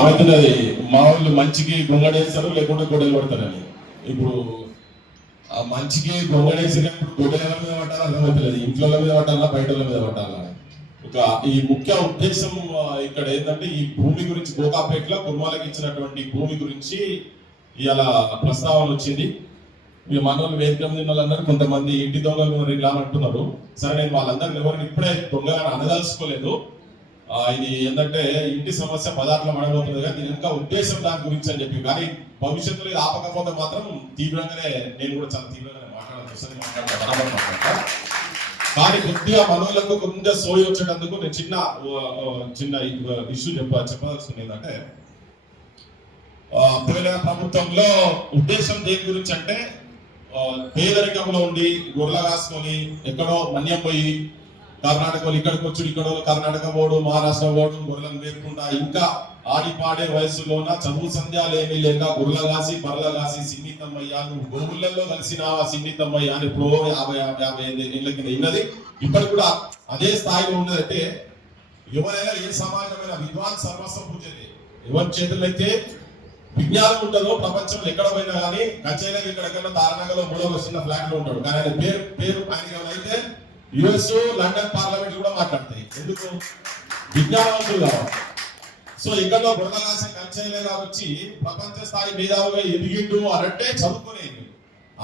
అవుతున్నది మా వాళ్ళు మంచికి గొంగడేస్తారు లేకుంటే గొడ్డలు పడతారని. ఇప్పుడు ఆ మంచికి గొంగడేసినప్పుడు గొడ్డల మీద పట్టాలి అర్థమవుతలేదు, ఇంట్లో మీద పట్టాలా బయట మీద పట్టాలా. ఒక ఈ ముఖ్య ఉద్దేశం ఇక్కడ ఏంటంటే ఈ భూమి గురించి గోకాపేటలో కుర్మాలకు ఇచ్చినటువంటి భూమి గురించి ఇలా ప్రస్తావన వచ్చింది. మీ మనోళ్ళు వేదిక మీద వాళ్ళందరూ కొంతమంది ఇంటి దొంగలు ఇలా అంటున్నారు. సరే, నేను వాళ్ళందరినీ ఎవరిని ఇప్పుడే దొంగలను అనదలుచుకోలేదు. ఇది ఏంటంటే ఇంటి సమస్య పదార్థం అడగబోతుంది కానీ దీని ఇంకా ఉద్దేశం దాని గురించి అని చెప్పి, కానీ భవిష్యత్తులో ఇది ఆపకపోతే మాత్రం తీవ్రంగానే నేను కూడా చాలా తీవ్రంగానే మాట్లాడతా. కానీ కొద్దిగా మనోళ్ళకు కొంచెం సోయి వచ్చేటందుకు నేను చిన్న ఇష్యూ చెప్పదలుచుకునేది ఏంటంటే, పోయిన ప్రభుత్వంలో ఉద్దేశం దేని గురించి అంటే పేదరికంలో ఉండి గొర్రెలు కాసుకొని ఎక్కడో మన్యం పోయి కర్ణాటక ఇక్కడికి వచ్చి ఇక్కడ కర్ణాటక పోడు మహారాష్ట్ర పోడు గొర్రెలను వేయకుండా ఇంకా ఆడిపాడే వయసులోన చదువు సంధ్యాలు ఏమీ లేక గొర్రెల కాసి బర్రెల కాసి సిన్నితమ్మయ్యా నువ్వు గోగుళ్ళల్లో కలిసినావా సిన్నితమ్మయ్యా అని ఇప్పుడు 50 ఏళ్ళ కింద ఉన్నది. ఇప్పటికి కూడా అదే స్థాయిలో ఉన్నదంటే ఎవరైనా ఏ సమాజమైన విద్వాన్ సర్వస్వం పూజది. ఎవరి చేతుల్లో అయితే విజ్ఞానం ఉంటుందో ప్రపంచంలో ఎక్కడ పోయినా కానీ కచేరీకి ఎక్కడెక్కడ తారనగర్లో 3వ చిన్న ఫ్లాట్ లో ఉంటాడు. కానీ ఆయన పేరు ఆయన అయితే యుఎస్ లండన్ పార్లమెంట్ కూడా మాట్లాడతాయి. ఎందుకు? విజ్ఞానవంతులు కావాలి. సో ఇక్కడ బుర్రలాసి కంచేలేగా వచ్చి ప్రపంచ స్థాయి మేధావిగా ఎదిగిండు అనంటే చదువుకునేది.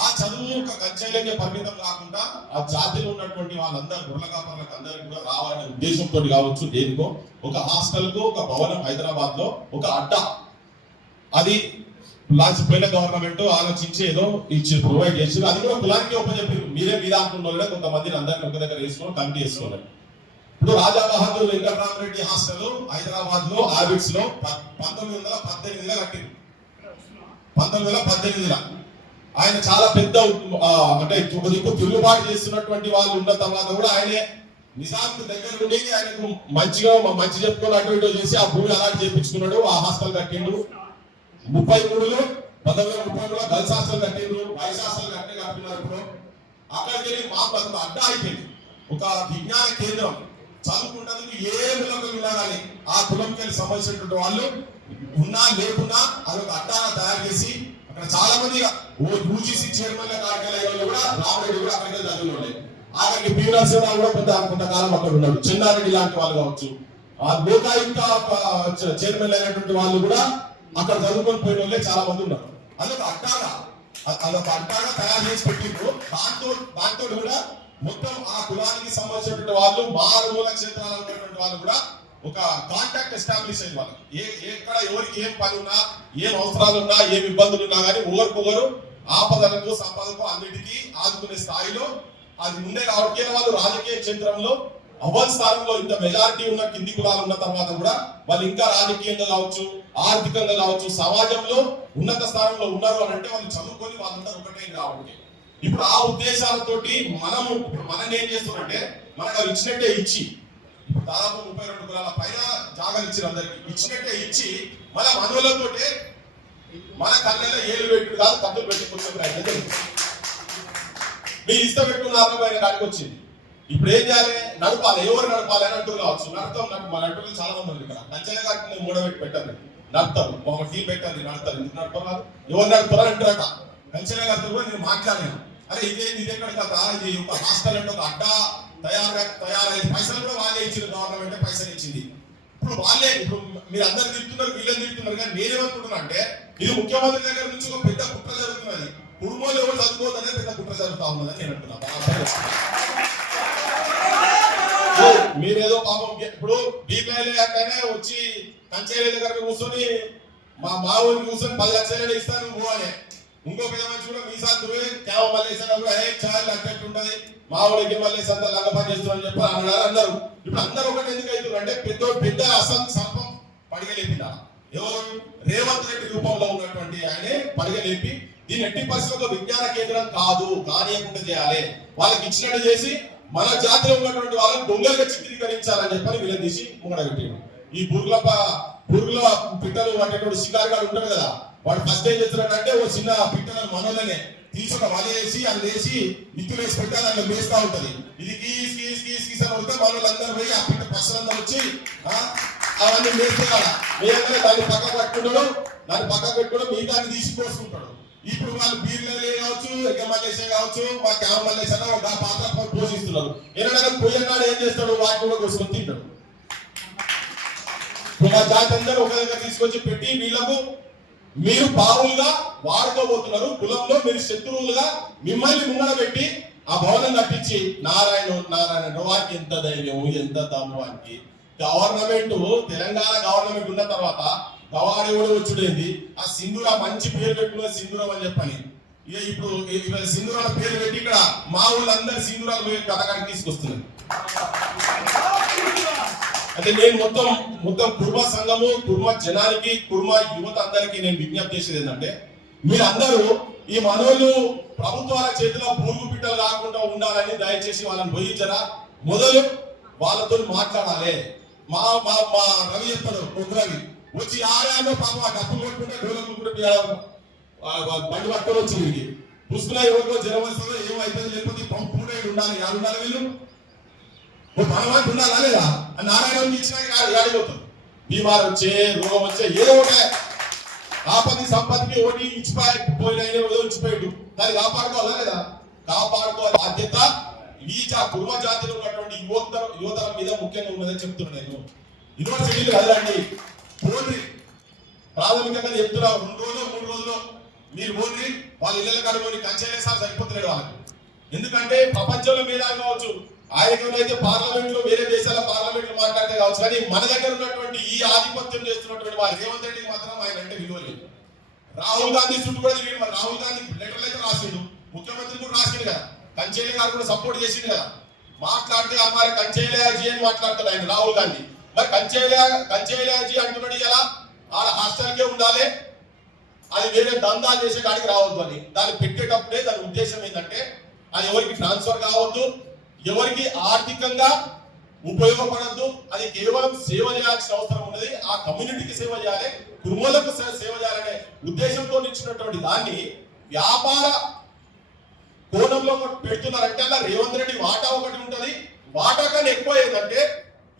ఆ చదువు ఒక కంచేలకే పరిమితం కాకుండా ఆ జాతిలో ఉన్నటువంటి వాళ్ళందరూ బుర్రల కాపర్లకు అందరికీ కూడా రావాలనే ఉద్దేశంతో కావచ్చు దేనికో ఒక హాస్టల్ కు ఒక భవనం హైదరాబాద్ లో ఒక అడ్డ అది పోయిన గవర్నమెంట్ ఆలోచించి ఏదో ఇచ్చి ప్రొవైడ్ చేసి అది కూడా కులానికి ఉపజెప్పారు. మీరే మీద అంటున్న కొంతమందిని అందరినీ ఒక దగ్గర వేసుకోవాలి, కమిటీ వేసుకోవాలి. ఇప్పుడు రాజా బహదూర్ వెంకటరామరెడ్డి హాస్టల్ హైదరాబాద్ లో ఆర్బిట్స్ లో 1918లో కట్టింది. 1918 ఆయన చాలా పెద్ద అంటే తిరుగుబాటు చేస్తున్నటువంటి వాళ్ళు ఉన్న తర్వాత కూడా ఆయనే నిజాంకు దగ్గర నుండి ఆయనకు మంచి చెప్పుకొని అటు ఇటు చేసి ఆ భూమి అలాంటి చేయించుకున్నాడు. ఆ హాస్టల్ కట్టిండు. 1933లో గర్ల్స్ హాస్టల్ కట్టిండ్రు, బాయ్స్ హాస్టల్ కట్టినారు. ఇప్పుడు అక్కడికి వెళ్ళి మా అడ్డా అయిపోయింది. ఒక విజ్ఞాన కేంద్రం చదువుకుంటందుకు ఏ కులంలో ఉండాలి ఆ కులంకి వెళ్ళి సంబంధించినటువంటి వాళ్ళు ఉన్నా లేకున్నా అదొక అడ్డాగా తయారు చేసి అక్కడ చాలా మంది యూజీసీ చైర్మన్ కార్యాలయంలో కూడా రామరెడ్డి కూడా అక్కడికి చదువులు అక్కడికి పి నరసింహరావు కూడా కొంతకాలం అక్కడ ఉన్నాడు. చెన్నారెడ్డి లాంటి వాళ్ళు కావచ్చు, ఆ లోకాయుక్త చైర్మన్ అయినటువంటి వాళ్ళు కూడా అక్కడ చదువుకొని పోయిన వాళ్ళే చాలా మంది ఉన్నారు. అదొక అడ్డాగా తయారు చేసి పెట్టిండ్రు. దాంతో కూడా మొత్తం ఆ కులానికి సంబంధించినటువంటి వాళ్ళు మారుమూల క్షేత్రాలలో ఉన్నటువంటి వాళ్ళు కూడా ఒక కాంటాక్ట్ ఎస్టాబ్లిష్ అయ్యి వాళ్ళు ఎక్కడ ఎవరికి ఏం పని ఉన్నా ఏం అవసరాలు ఉన్నా ఏం ఇబ్బందులు ఉన్నా కానీ ఒకరికొకరు ఆపదలకు సంపదకు అన్నిటికీ ఆదుకునే స్థాయిలో అది ఉండే కాబట్టి వాళ్ళు రాజకీయ క్షేత్రంలో అవ్వల్ స్థానంలో ఇంత మెజారిటీ ఉన్న కింది కులాలు ఉన్న తర్వాత కూడా వాళ్ళు ఇంకా రాజకీయంగా కావచ్చు ఆర్థికంగా కావచ్చు సమాజంలో ఉన్నత స్థానంలో ఉన్నారు అని అంటే వాళ్ళు చదువుకొని వాళ్ళంతా ఒకటే కాబట్టి ఇప్పుడు ఆ ఉద్దేశాలతోటి మనం ఏం చేస్తున్నామంటే మనకు అవి ఇచ్చినట్టే ఇచ్చి దాదాపు 32 కులాల పైన జాగాలు ఇచ్చారు అందరికి ఇచ్చినట్టే ఇచ్చి మన మనవులతోటే మన కళ్ళలో ఏళ్ళు పెట్టుడు కాదు కత్తులు పెట్టుకొచ్చే ప్రయత్నం మీరు ఇష్టం పెట్టుకున్నారు ఆయన కాడికి వచ్చింది. ఇప్పుడు ఏం చేయాలి? నడపాలి. ఎవరు నడపాలి అని అంటూ కావచ్చు. మన అంటూ చాలా మంది ఉంది ఇక్కడ. కంచెగా కాకుండా మూడబెట్టి పెట్టండి నడతారు, ఒక టీం పెట్టండి నడతారు. ఎందుకు నడపరాదు? ఎవరు నడుపుతారు అంటారట. కంచెగా కడుతూ కూడా నేను మాట్లాడాను. అరే ఇదే ఎక్కడ కదా ఇది ఒక హాస్టల్ అంటే ఒక అడ్డా తయారై పైసలు కూడా వాళ్ళే ఇచ్చింది. గవర్నమెంట్ పైసలు ఇచ్చింది. ఇప్పుడు వాళ్ళే ఇప్పుడు మీరు అందరు తిరుగుతున్నారు వీళ్ళని తిరుగుతున్నారు. కానీ నేనేమనుకుంటున్నా అంటే ఇది ముఖ్యమంత్రి దగ్గర నుంచి ఒక పెద్ద కుట్ర జరుగుతున్నది. కుటుంబంలో ఎవరు చదువుకోవద్దనే పెద్ద కుట్ర జరుగుతా ఉన్నదని నేను అంటున్నా. మీరేదో పాపం ఇప్పుడు బీపీఐలే వచ్చి కంచేరి దగ్గర కూర్చొని మా ఊరికి కూర్చొని 10 లక్షలు ఇస్తాను పోవాలి. ఇంకో పెద్ద మనిషి కూడా మీసాలు దువ్వే కేవ మళ్ళీ చాలా అట్టట్టు ఉంటది మా ఊరికి మళ్ళీ సంత లంగ పని చేస్తున్నారని చెప్పి అన్నారు. ఇప్పుడు అందరూ ఒకటి ఎందుకు అవుతున్నారు అంటే పెద్ద సర్పం పడిగలేపిందా ఎవరు? రేవంత్ రెడ్డి రూపంలో ఉన్నటువంటి ఆయనే పడిగలేపి దీన్ని ఎట్టి పరిస్థితుల్లో విజ్ఞాన కేంద్రం కాదు కానీయకుండా చేయాలి, వాళ్ళకి ఇచ్చినట్టు చేసి మన జాతిలో ఉన్నటువంటి వాళ్ళని దొంగలుగా చిత్రీకరించాలని చెప్పని విలదీసి ముంగడబెట్టాడు. ఈ బుర్గుల పిట్టలు పట్టేటువంటి షికారుగాడు ఉంటాడు కదా, వాడు ఫస్ట్ ఏం చేస్తున్నాడంటే ఓ చిన్న పిట్టలను మనోళ్ళనే తీసుకున్న వల వేసి అది వేసి ఇత్తులు వేసి పెట్టి దాంట్లో వేస్తూ ఉంటది. ఇది కీస్ కీస్ కీస్ కీస్ అని వస్తే మనోళ్ళందరూ పోయి ఆ పిట్ట పక్షులందరూ వచ్చి అవన్నీ వేస్తున్నాడు. వేయగానే దాన్ని పక్కకు పట్టుకుంటాడు, దాన్ని పక్కకు పెట్టుకుంటాడు, మిగతాన్ని తీసుకొస్తుంటాడు. ఇప్పుడు వాళ్ళు బీర్లే కావచ్చు, ఎగ్గమల్లేసే కావచ్చు, మా క్యామ మల్లేసా ఒక పాత్ర పోషిస్తున్నారు. ఏదైనా పోయినాడు ఏం చేస్తాడు, వాటిని కూడా కోసుకొని తింటాడు. మా జాతి అందరూ ఒక దగ్గర తీసుకొచ్చి పెట్టి వీళ్ళకు మీరు పావులుగా వాడుకోబోతున్నారు, కులంలో మీరు శత్రువులుగా మిమ్మల్ని ముంగడ పెట్టి ఆ భవనం కట్టించి నారాయణ వారికి ఎంత ధైర్యం, ఎంత దమ్ము వారికి. గవర్నమెంట్ తెలంగాణ గవర్నమెంట్ ఉన్న తర్వాత గవాడి కూడా వచ్చుడేంది, ఆ సింధూర మంచి పేరు పెట్టుకున్న సింధూరం అని చెప్పని. ఇక ఇప్పుడు సింధూరాల పేరు పెట్టి ఇక్కడ మా ఊళ్ళందరూ సింధూరాలు పోయి కథకాడికి తీసుకొస్తున్నారు. అంటే నేను మొత్తం కుర్మ సంఘము, కుర్మ జనానికి, కుర్మ యువత అందరికీ నేను విజ్ఞప్తి చేసేది ఏంటంటే, మీరందరూ ఈ మనోళ్ళు ప్రభుత్వాల చేతిలో పూర్గు బిడ్డలు కాకుండా ఉండాలని దయచేసి వాళ్ళని పోయించరా. మొదలు వాళ్ళతో మాట్లాడాలి. మా మా మా రవి చెప్తాడు, ఒక రవి వచ్చి ఆడాలో పాపం ఆ డబ్బులు కొట్టుకుంటే డోలకు బండి పట్టుకొని వచ్చి వీడికి పుష్కుల ఎవరికో జ్వరం వస్తుందో ఏమైతుంది, లేకపోతే పంపు ఉండాలి. ఉండాలి వీళ్ళు మనవాటి ఉండాలా లేదా? నారాయణ ఇచ్చినా ఆడిపోతాం. బీమార్ వచ్చే, రోగం వచ్చే, ఏదో ఒకటే ఆపది సంపత్తికి ఒకటి ఇచ్చిపోయిన ఇచ్చిపోయాడు. దాన్ని కాపాడుకోవాలా లేదా? కాపాడుకోవాలి. బాధ్యత ఈ కుర్మ జాతిలో ఉన్నటువంటి యువతరం మీద ముఖ్యంగా ఉన్నదని చెప్తున్నాను నేను. యూనివర్సిటీలు కదలండి, పోండి. ప్రాథమికంగా చెప్తున్నా, 2 రోజులు 3 రోజులు మీరు పోండి, వాళ్ళ ఇళ్ళ కడుకొని కంచెలేసారి సరిపోతున్నాడు వాళ్ళకి. ఎందుకంటే ప్రపంచంలో మీద కావచ్చు, ఆయనకైతే పార్లమెంట్ లో వేరే దేశాల పార్లమెంట్ లో మాట్లాడితే కావచ్చు, కానీ మన దగ్గర ఉన్నటువంటి ఈ ఆధిపత్యం చేస్తున్నటువంటి వారి రేవంత్ రెడ్డికి మాత్రం ఆయన అంటే విలువ లేదు. రాహుల్ గాంధీ చుట్టూ కూడా తిరిగి, మరి రాహుల్ గాంధీ లెటర్లు అయితే రాసిండు, ముఖ్యమంత్రి కూడా రాసిండు కదా, కంచేలి గారు కూడా సపోర్ట్ చేసిండు కదా. మాట్లాడితే అమ్మాయి కంచేలియాజీ అని మాట్లాడతాడు ఆయన రాహుల్ గాంధీ. మరి కంచేలియాజీ అంటున్నాడు ఎలా, ఆడ హాస్టల్కే ఉండాలి, అది వేరే దందాలు చేసే కాడికి రావద్దు అని. దాన్ని పెట్టేటప్పుడే దాని ఉద్దేశం ఏంటంటే, అది ఎవరికి ట్రాన్స్ఫర్ కావద్దు, ఎవరికి ఆర్థికంగా ఉపయోగపడద్దు, అది కేవలం సేవ చేయాల్సిన అవసరం ఉన్నది, ఆ కమ్యూనిటీకి సేవ చేయాలి, కుటుంబాలకు సేవ చేయాలనే ఉద్దేశంతో ఇచ్చినటువంటి దాన్ని వ్యాపార కోణంలో పెడుతున్నారంటే అలా రేవంత్ రెడ్డి వాటా ఒకటి ఉంటది. వాటా కన్నా ఎక్కువ ఏంటంటే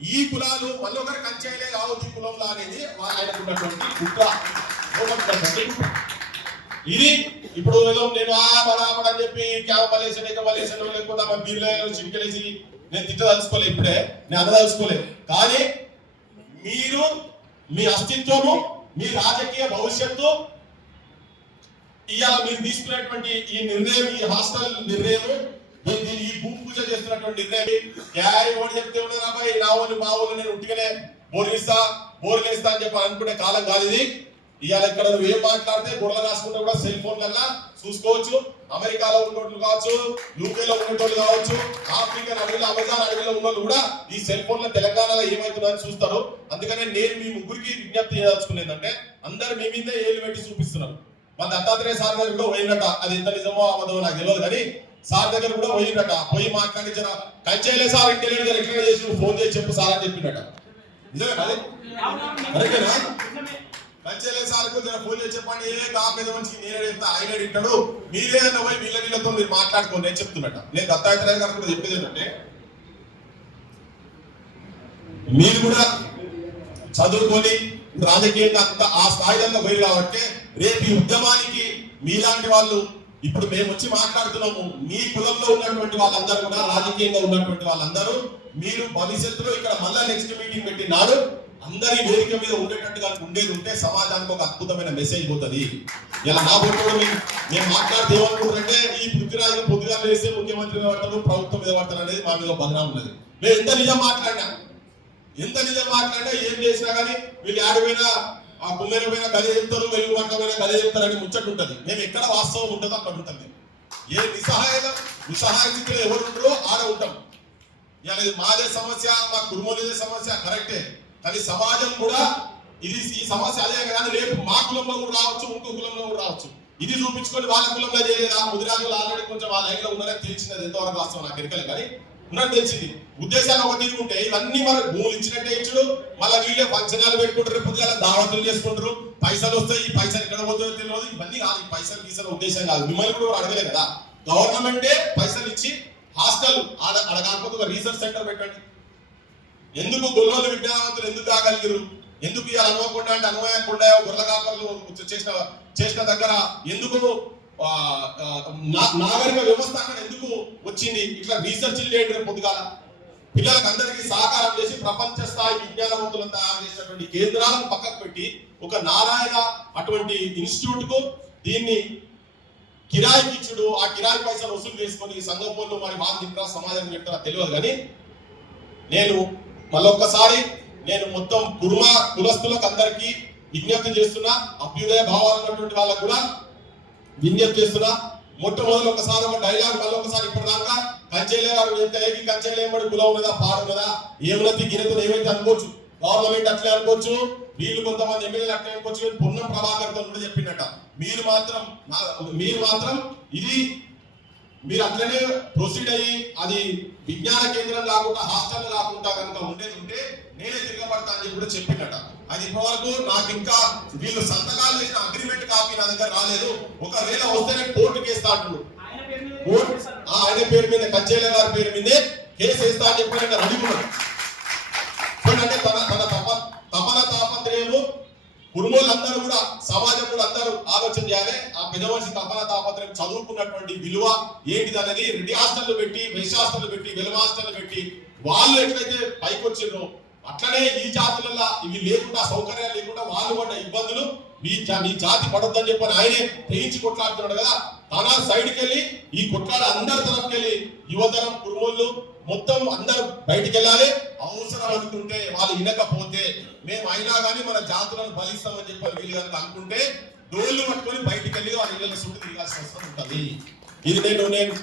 ఈ కులాలు మళ్ళీ ఒకరి కంచేలే కావద్దు కులంలో అనేది ఆయనకున్నటువంటి కుట్ర. ఇది ఇప్పుడు ఏదో నేను అని చెప్పి క్యాబ్ మలేసాను లేకపోతే మా బీర్లో చిటికలేసి నేను తిట్టదలుచుకోలే, ఇప్పుడే నేను అనదలుచుకోలేదు. కానీ మీరు మీ అస్తిత్వము, మీ రాజకీయ భవిష్యత్తు, ఇవాళ మీరు తీసుకున్నటువంటి ఈ నిర్ణయం, ఈ హాస్టల్ నిర్ణయం, ఈ భూమి పూజ చేస్తున్నటువంటి నిర్ణయం ఎవరు చెప్తే ఉండదు రాబాయి, నా వాళ్ళు మా ఊళ్ళు నేను ఉట్టిగానే బోర్లేస్తా అని చెప్పి అనుకునే కాలం కాదు ఇది. ఇవాళ ఇక్కడ నువ్వు ఏం మాట్లాడితే బుర్రలు రాసుకుంటే కూడా సెల్ ఫోన్లన్నా చూసుకోవచ్చు. అమెరికాలో ఉన్నోళ్ళు కావచ్చు, యూకేలో ఉన్నోళ్ళు కావచ్చు, ఆఫ్రికన్ అడవిలో, అమెజాన్ అడవిలో ఉన్నోళ్ళు కూడా ఈ సెల్ ఫోన్ల తెలంగాణలో ఏమవుతుందని చూస్తారు. అందుకనే నేను మీ ముగ్గురికి విజ్ఞప్తి చేయదలుచుకునేదంటే, అందరు మీ మీద ఏళ్ళు పెట్టి చూపిస్తున్నారు. మన దత్తాత్రేయ సార్ దగ్గర కూడా పోయినట, అది ఎంత నిజమో అబద్ధమో నాకు తెలియదు, కానీ సార్ దగ్గర కూడా పోయినట. పోయి మాట్లాడించిన కంచేలే సార్ ఇంటెలిజెంట్ ఎక్కడ చేసి ఫోన్ చేసి చెప్పు సార్ అని చెప్పిండట. నిజమే కాదు? కరెక్టేనా? కంచేలే సార్ ఫోన్ చేసి చెప్పండి, ఏ కాపేద మంచి నేనే చెప్తా, ఆయన వింటాడు, మీరేదన్నా పోయి వీళ్ళతో మీరు మాట్లాడుకోండి నేను చెప్తున్నట. నేను దత్తాత్రేయ గారు కూడా చెప్పేది ఏంటంటే, మీరు కూడా చదువుకొని రాజకీయంగా అంత ఆ స్థాయిలో పోయి కాబట్టి రేపు ఈ ఉద్యమానికి మీలాంటి వాళ్ళు, ఇప్పుడు మేము వచ్చి మాట్లాడుతున్నాము, మీ కులంలో ఉన్నటువంటి వాళ్ళందరూ కూడా, రాజకీయంగా ఉన్నటువంటి వాళ్ళందరూ మీరు భవిష్యత్తులో ఇక్కడ మళ్ళా నెక్స్ట్ మీటింగ్ పెట్టినాడు అందరి వేదిక మీద ఉండేటట్టుగా ఉండేది ఉంటే సమాజానికి ఒక అద్భుతమైన మెసేజ్ పోతుంది. ఇలా నా బొట్టు మేము మాట్లాడితే ఏమనుకుంటారంటే, ఈ పృథ్వీరాజు పొద్దుగా వేస్తే ముఖ్యమంత్రి మీద పడతాడు, ప్రభుత్వం మీద పడతాడు అనేది మా మీద బదనాం ఉన్నది. మేము ఎంత నిజం మాట్లాడినా ఏం చేసినా కానీ వీళ్ళు ఆడిపోయినా ఆ కుమ్మేరు పైన గది చెప్తారు, వెలుగు వంట పైన గది చెప్తారని ముచ్చట్టు ఉంటుంది. మేము ఎక్కడ వాస్తవం ఉంటుందో అక్కడ ఉంటుంది. ఏ నిస్సహాయ స్థితిలో ఎవరు ఉంటారో ఆడ ఉంటాం. ఇది మాదే సమస్య, మా కుటుంబంలోదే సమస్య కరెక్టే, కానీ సమాజం కూడా ఇది ఈ సమస్య అదే కానీ రేపు మా కులంలో కూడా రావచ్చు, ఇంకో కులంలో కూడా రావచ్చు. ఇది చూపించుకొని వాళ్ళ కులంలో చేయలేదా, ముదిరాజులు ఆల్రెడీ కొంచెం వాళ్ళ లైన్లో ఉన్నారని తెలిసినది ఎంతవరకు వాస్తవం నాకు ఎరకలే, కానీ ఉన్నట్టు తెలిసింది. ఉద్దేశాలు ఒక తీరు ఉంటే ఇవన్నీ మనకు భూములు ఇచ్చినట్టే ఇచ్చుడు, మళ్ళీ వీళ్ళే ఫంక్షనాలు పెట్టుకుంటారు, పొద్దుగా దావతులు చేసుకుంటారు, పైసలు వస్తాయి, ఈ పైసలు ఎక్కడ పోతాయో తెలియదు. ఇవన్నీ కాదు, ఈ పైసలు గీసల ఉద్దేశం కాదు. మిమ్మల్ని కూడా అడగలే కదా, గవర్నమెంటే పైసలు ఇచ్చి హాస్టల్ ఆడ కాకపోతే ఒక రీసెర్చ్ సెంటర్ పెట్టండి. ఎందుకు గొల్లోలు విజ్ఞానవంతులు ఎందుకు కాగలిగారు? ఎందుకు ఇలా అనుకోకుండా అంటే అనుమయకుండా గొర్రెల కాపర్లు చేసిన దగ్గర ఎందుకు నాగరిక వ్యవస్థ అక్కడ ఎందుకు వచ్చింది? ఇట్లా రీసెర్చ్ చేయండి పొద్దుగాల. పిల్లలకు అందరికీ సహకారం చేసి ప్రపంచ స్థాయి విజ్ఞానవంతులను తయారు చేసినటువంటి కేంద్రాలను పక్కకు పెట్టి ఒక నారాయణ అటువంటి ఇన్స్టిట్యూట్ కు దీన్ని కిరాయికి ఇచ్చుడు, ఆ కిరాయి పైసలు వసూలు చేసుకొని సంఘపోళ్ళు మరి వాళ్ళు తింటారా సమాజానికి చెప్తారా తెలియదు. కానీ నేను మళ్ళొక్కసారి నేను మొత్తం కుర్మా కులస్తులకు అందరికీ విజ్ఞప్తి చేస్తున్నా, అభ్యుదయ భావాలు ఉన్నటువంటి వాళ్ళకు కూడా విజ్ఞప్తి చేస్తున్నా. మొట్టమొదటి ఒకసారి ఒక డైలాగ్ మళ్ళీ ఒకసారి ఇప్పటిదాకా కంచెలే గారు ఏకి కంచెలు ఏమడి కులం ఉన్నదా పాడు ఉన్నదా ఏమున్నది గిన్నెతో ఏమైతే అనుకోవచ్చు, గవర్నమెంట్ అట్లే అనుకోవచ్చు, వీళ్ళు కొంతమంది ఎమ్మెల్యేలు అట్లే అనుకోవచ్చు. పొన్నం ప్రభాకర్ తో కూడా చెప్పినట్ట మీరు మాత్రం ఇది మీరు అట్లనే ప్రొసీడ్ అయ్యి అది విజ్ఞాన కేంద్రం కాకుండా హాస్టల్ కాకుండా కనుక ఉండేది ఉంటే నేనే తిరగబడతా అని కూడా చెప్పినట్ట. అది ఇప్పటివరకు నాకు ఇంకా వీళ్ళు సంతకాలు చేసిన అగ్రిమెంట్ కాపీ నా దగ్గర రాలేదు. ఒకవేళ వస్తేనే కోర్టు కేసు అంటున్నాడు. ఆయన పేరు మీద కంచేల గారి పేరు మీదే కేసు వేస్తా అని చెప్పి రెడీ ఉన్నాడు. అంటే తన తపన తాపత్రయము కుటుంబాలందరూ కూడా సమాజం కూడా అందరూ ఆలోచన చేయాలి. ఆ పెద్ద మనిషి తపన తాపత్రయం చదువుకున్నటువంటి విలువ ఏంటిది అనేది రెడ్డి హాస్టల్ పెట్టి వెస్ట్ హాస్టల్ పెట్టి వెలుమ హాస్టల్ పెట్టి వాళ్ళు ఎట్లయితే పైకి వచ్చిండ్రో అట్లనే ఈ జాతులలో ఇవి లేకుండా సౌకర్యాలు లేకుండా వాళ్ళు పడ్డ ఇబ్బందులు మీ జాతి పడొద్దని చెప్పని ఆయనే తెగించి కొట్లాడుతున్నాడు కదా. తన సైడ్కి వెళ్ళి ఈ కొట్లాడ అందరి తరఫుకి వెళ్ళి యువతరం కుర్మోళ్ళు మొత్తం అందరూ బయటికి వెళ్ళాలి. అవసరం అనుకుంటే వాళ్ళు వినకపోతే మేము అయినా కానీ మన జాతులను బలిస్తామని చెప్పి వీళ్ళు కనుక అనుకుంటే డోళ్ళు పట్టుకొని బయటికి వెళ్ళి వాళ్ళ ఇళ్ళ చుట్టూ తిరగాల్సిన అవసరం ఉంటుంది. ఇది నేను